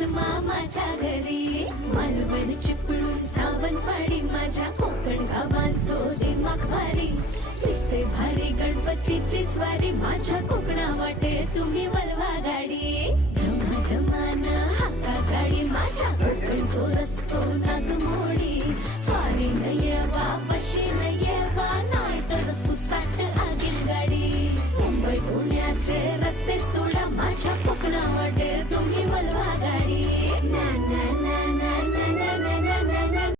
आज मामाच्या घरी मालवण चिपळूण सावंतवाडी माझ्या कोकण गावांचो दिमाग भारी दिसते भारी गणपतीची स्वारी माझ्या कोकणा वाटे तुम्ही वलवा गाडी धमाधमान हाका गाडी माझ्या कोकणचो रस्तो नागमोड